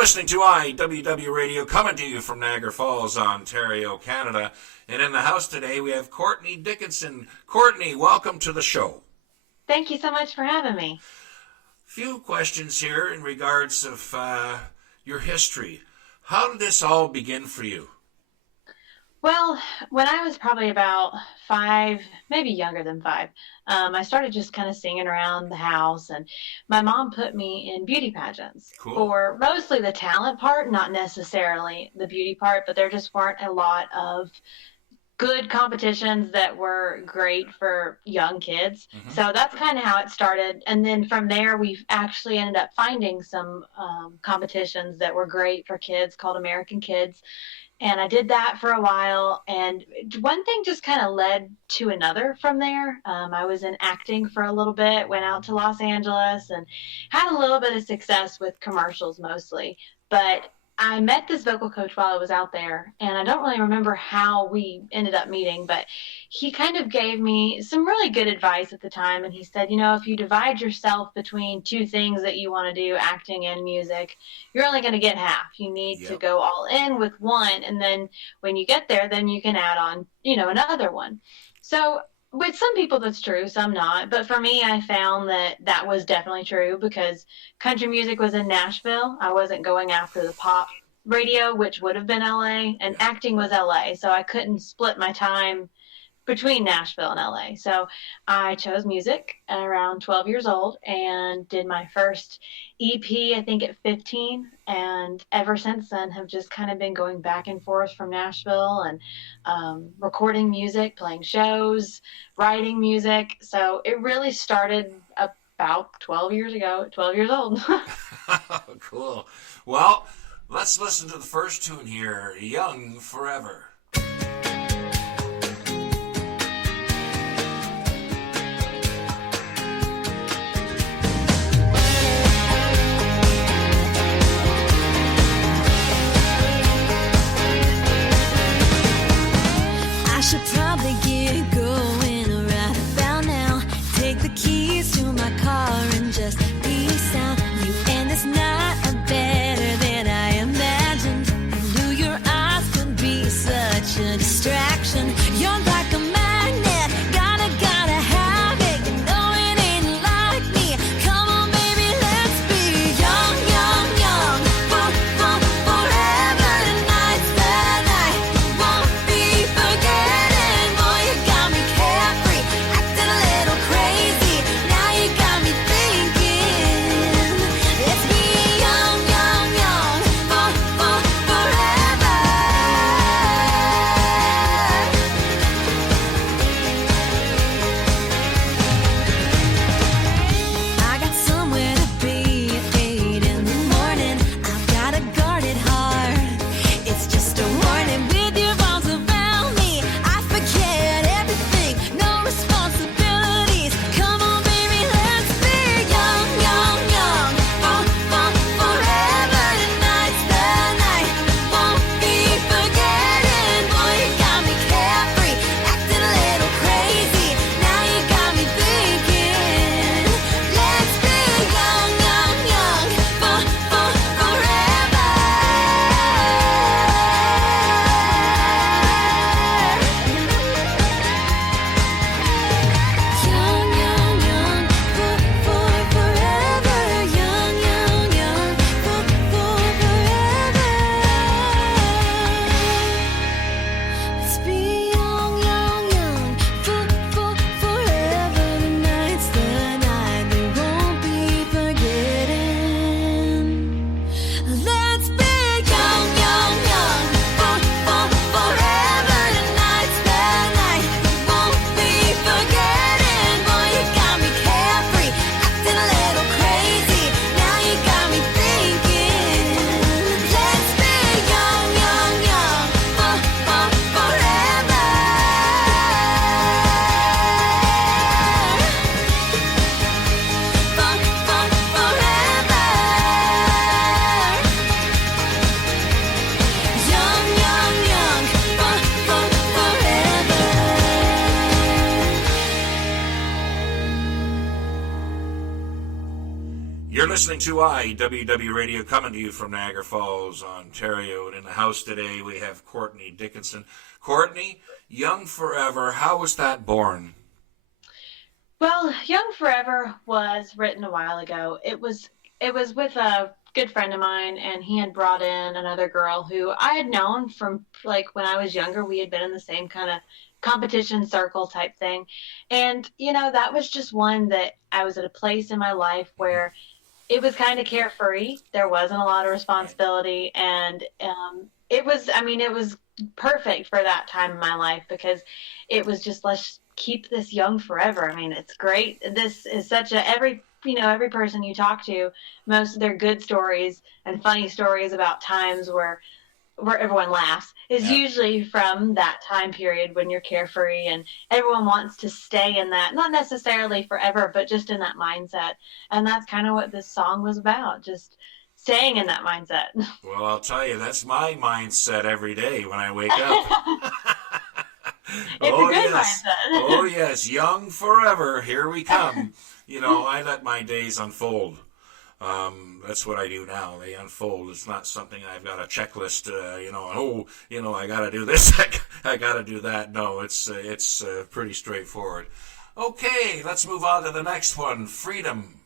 listening to IWW Radio, coming to you from Niagara Falls, Ontario, Canada. And in the house today, we have Courtney Dickinson. Courtney, welcome to the show. Thank you so much for having me. Few questions here in regards of your history. How did this all begin for you? Well, when I was probably about 5, maybe younger than 5, I started just kind of singing around the house, and my mom put me in beauty pageants. Cool. For mostly the talent part, not necessarily the beauty part, but there just weren't a lot of good competitions that were great for young kids. Mm-hmm. So that's kind of how it started. And then from there, we've actually ended up finding some competitions that were great for kids called American Kids. And I did that for a while, and one thing just kind of led to another from there. I was in acting for a little bit, went out to Los Angeles, and had a little bit of success with commercials mostly. But I met this vocal coach while I was out there, and I don't really remember how we ended up meeting, but he kind of gave me some really good advice at the time, and he said, you know, if you divide yourself between 2 things that you want to do, acting and music, you're only going to get half. You need to go all in with one, and then when you get there, then you can add on, you know, another one. So with some people that's true, some not. But for me, I found that that was definitely true because country music was in Nashville. I wasn't going after the pop radio, which would have been LA, and acting was LA. So I couldn't split my time between Nashville and LA. So I chose music at around 12 years old and did my first EP, I think at 15. And ever since then have just kind of been going back and forth from Nashville and recording music, playing shows, writing music. So it really started about 12 years ago, 12 years old. Cool. Well, let's listen to the first tune here, Young Forever. I should probably get going right about now. Take the keys to my car and just peace out. You and this night are better than I imagined. I knew your eyes could be such listening to IWW Radio, coming to you from Niagara Falls, Ontario. And in the house today, we have Courtney Dickinson. Courtney, Young Forever, how was that born? Well, Young Forever was written a while ago. It was with a good friend of mine, and he had brought in another girl who I had known from like when I was younger. We had been in the same kind of competition circle type thing. And, that was just one that I was at a place in my life where it was kind of carefree. There wasn't a lot of responsibility. And it was perfect for that time in my life because it was just, let's keep this young forever. I mean, it's great. This is such every person you talk to, most of their good stories and funny stories about times where everyone laughs is usually from that time period when you're carefree and everyone wants to stay in that, not necessarily forever, but just in that mindset. And that's kind of what this song was about, just staying in that mindset. Well, I'll tell you, that's my mindset every day when I wake up. It's a good mindset. Oh, yes, young forever, here we come. I let my days unfold. That's what I do now. They unfold. It's not something I've got a checklist, I got to do this, I got to do that. No, it's pretty straightforward. Okay, let's move on to the next one, Freedom.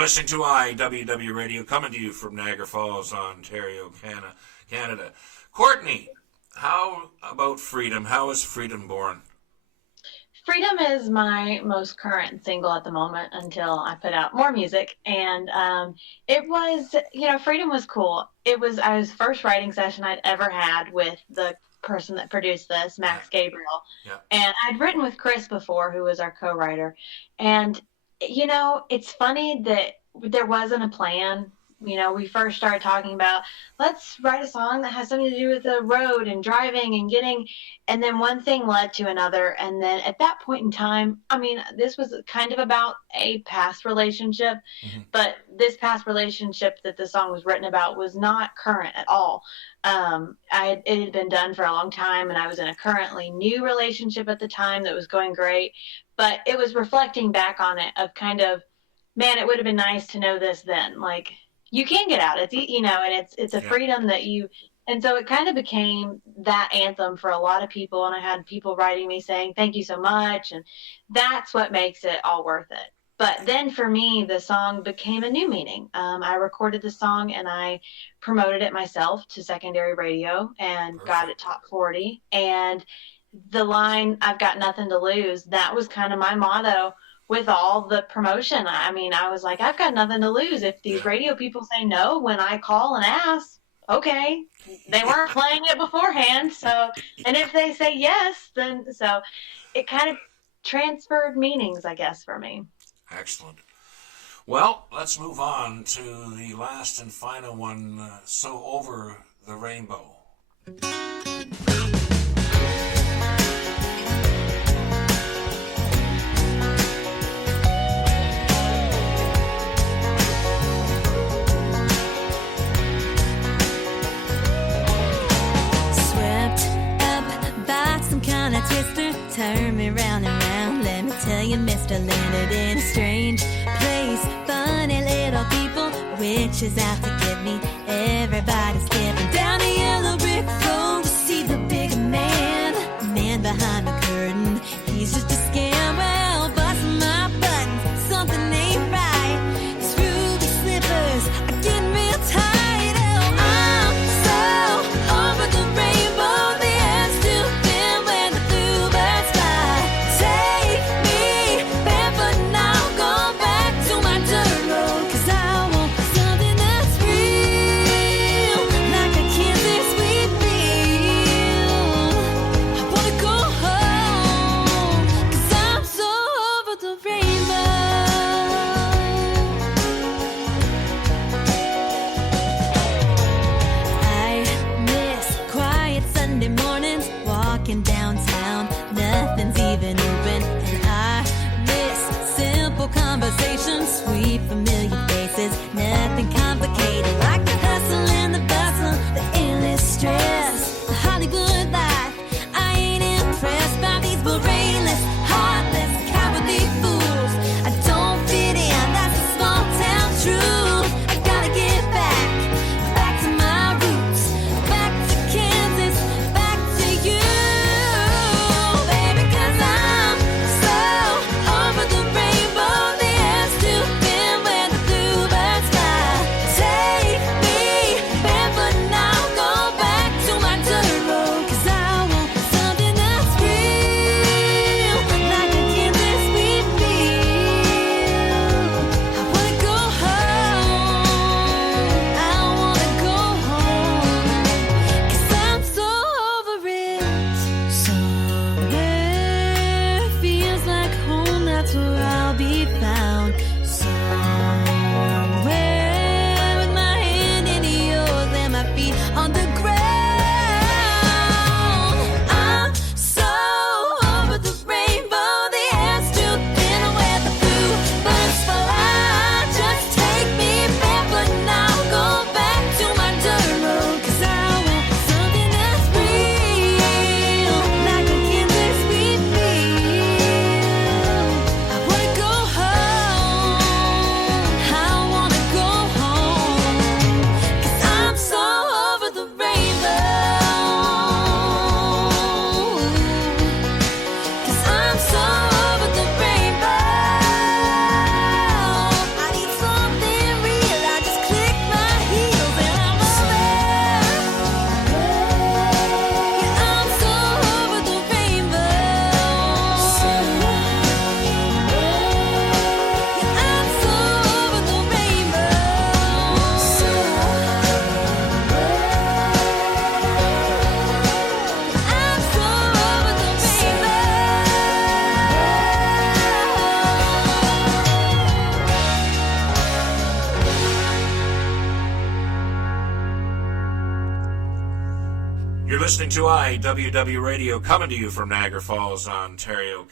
Listening to IWW Radio, coming to you from Niagara Falls, Ontario, Canada. Courtney, how about Freedom? How was Freedom born? Freedom is my most current single at the moment until I put out more music. And it was, Freedom was cool. It was first writing session I'd ever had with the person that produced this, Max Gabriel. Yeah. And I'd written with Chris before, who was our co-writer. And it's funny that there wasn't a plan we first started talking about, let's write a song that has something to do with the road and driving and getting, and then one thing led to another. And then at that point in time, this was kind of about a past relationship, but this past relationship that the song was written about was not current at all. It had been done for a long time, and I was in a currently new relationship at the time that was going great, but it was reflecting back on it of kind of, man, it would have been nice to know this then. Like, you can get out. It's, and it's a freedom that and so it kind of became that anthem for a lot of people. And I had people writing me saying, thank you so much. And that's what makes it all worth it. But then for me, the song became a new meaning. I recorded the song and I promoted it myself to secondary radio and got it top 40. And the line, I've got nothing to lose, that was kind of my motto with all the promotion. I was like, I've got nothing to lose. If these radio people say no when I call and ask, okay, they weren't playing it beforehand. So, and if they say yes, then so it kind of transferred meanings, I guess, for me. Excellent. Well, let's move on to the last and final one, So Over the Rainbow. Twister, turn me round and round. Let me tell you, mister, landed in a strange place. Funny little people, witches out to get me. Everybody's skipping down the yellow brick road to see the big man. The man behind the curtain, he's just a scam. Well, busting my buttons, something ain't right. His ruby slippers are getting real tight. Oh, I'm so over the rainbow. The end's too thin when the bluebirds fly. Take me barefoot now, go back to my dirt road. 'Cause I want something that's real. You're listening to IWW Radio, coming to you from Niagara Falls, Ontario,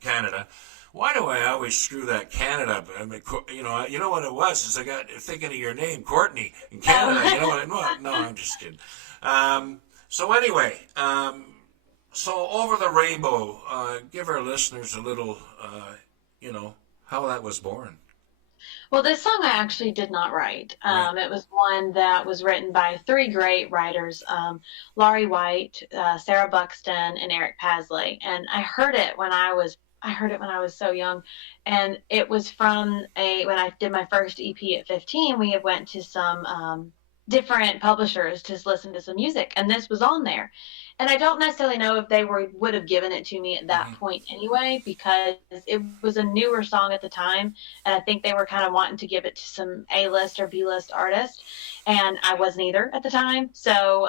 Canada. Why do I always screw that Canada up? I mean, you know what it was? Is I got thinking of your name, Courtney, in Canada. You know what? No, I'm just kidding. So anyway, so Over the Rainbow, give our listeners a little, how that was born. Well, this song I actually did not write. Right. It was one that was written by three great writers, Laurie White, Sarah Buxton, and Eric Pasley. And I heard it when I was so young, and it was from when I did my first EP at 15. We went to some different publishers to listen to some music, and this was on there. And I don't necessarily know if they would have given it to me at that point anyway, because it was a newer song at the time, and I think they were kind of wanting to give it to some A-list or B-list artists, and I wasn't either at the time. So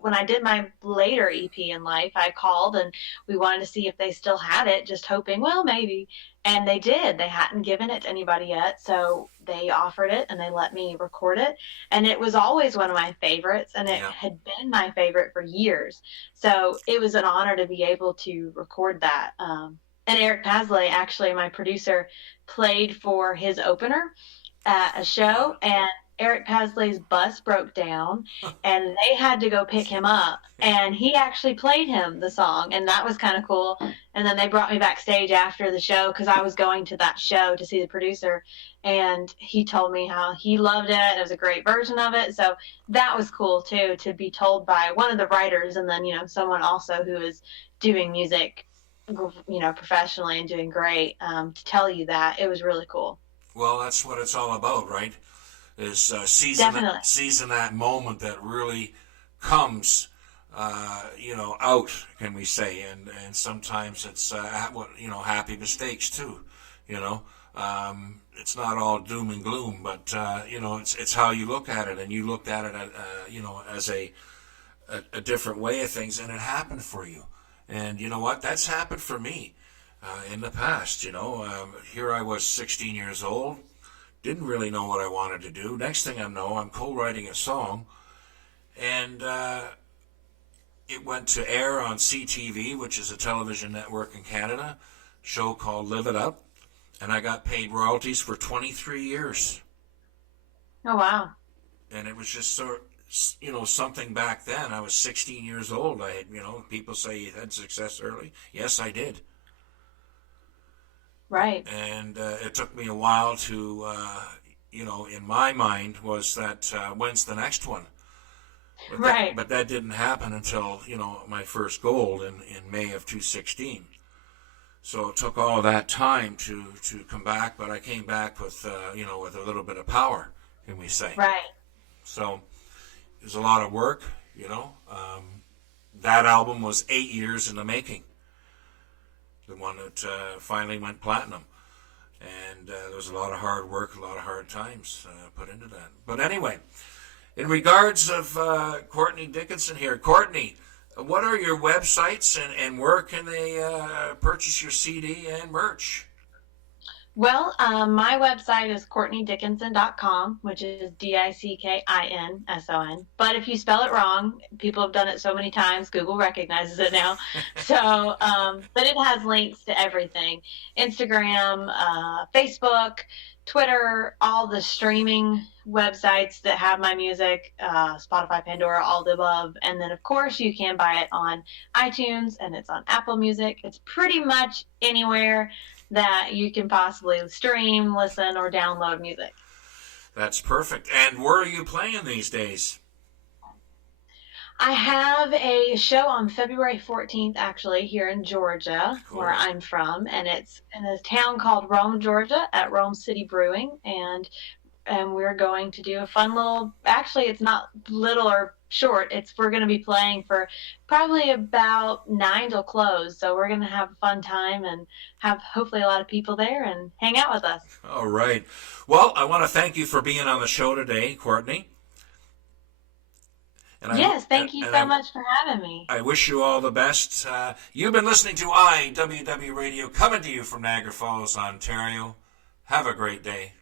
when I did my later EP in life, I called and we wanted to see if they still had it, just hoping, well, maybe. And they did. They hadn't given it to anybody yet, so they offered it and they let me record it. And it was always one of my favorites, and it had been my favorite for years. So it was an honor to be able to record that. And Eric Pasley, actually, my producer, played for his opener at a show, and Eric Pasley's bus broke down and they had to go pick him up, and he actually played him the song, and that was kind of cool. And then they brought me backstage after the show, because I was going to that show to see the producer, and he told me how he loved it. It was a great version of it. So that was cool too, to be told by one of the writers, and then, someone also who is doing music, professionally and doing great, to tell you that. It was really cool. Well, that's what it's all about, right? Is seizing that moment that really comes, out, can we say, and sometimes it's, happy mistakes too, it's not all doom and gloom, but, it's how you look at it, and you looked at it, as a different way of things, and it happened for you. And you know what? That's happened for me in the past, here I was 16 years old. Didn't really know what I wanted to do. Next thing I know, I'm co-writing a song, and it went to air on CTV, which is a television network in Canada, show called Live It Up, and I got paid royalties for 23 years. Oh, wow. And it was just something back then. I was 16 years old. I had, people say you had success early. Yes, I did. Right. And it took me a while to, in my mind was that when's the next one? But that didn't happen until, my first gold in May of 2016. So it took all that time to come back, but I came back with, with a little bit of power, can we say. Right. So it was a lot of work, that album was 8 years in the making. The one that finally went platinum, and there was a lot of hard work, a lot of hard times put into that. But anyway, in regards of Courtney Dickinson here, Courtney, what are your websites, and where can they purchase your CD and merch? Well, my website is CourtneyDickinson.com, which is Dickinson. But if you spell it wrong, people have done it so many times, Google recognizes it now. So, but it has links to everything. Instagram, Facebook, Twitter, all the streaming websites that have my music, Spotify, Pandora, all the above. And then, of course, you can buy it on iTunes, and it's on Apple Music. It's pretty much anywhere that you can possibly stream, listen, or download music. That's perfect. And where are you playing these days? I have a show on February 14th, actually, here in Georgia, Cool. where I'm from, and it's in a town called Rome, Georgia, at Rome City Brewing, and we're going to do a fun little, actually, it's not little or short, we're going to be playing for probably about 9 till close, so we're going to have a fun time and have hopefully a lot of people there and hang out with us. All right. Well, I want to thank you for being on the show today, Courtney. Yes, thank you so much for having me. I wish you all the best. You've been listening to IWW Radio, coming to you from Niagara Falls, Ontario. Have a great day.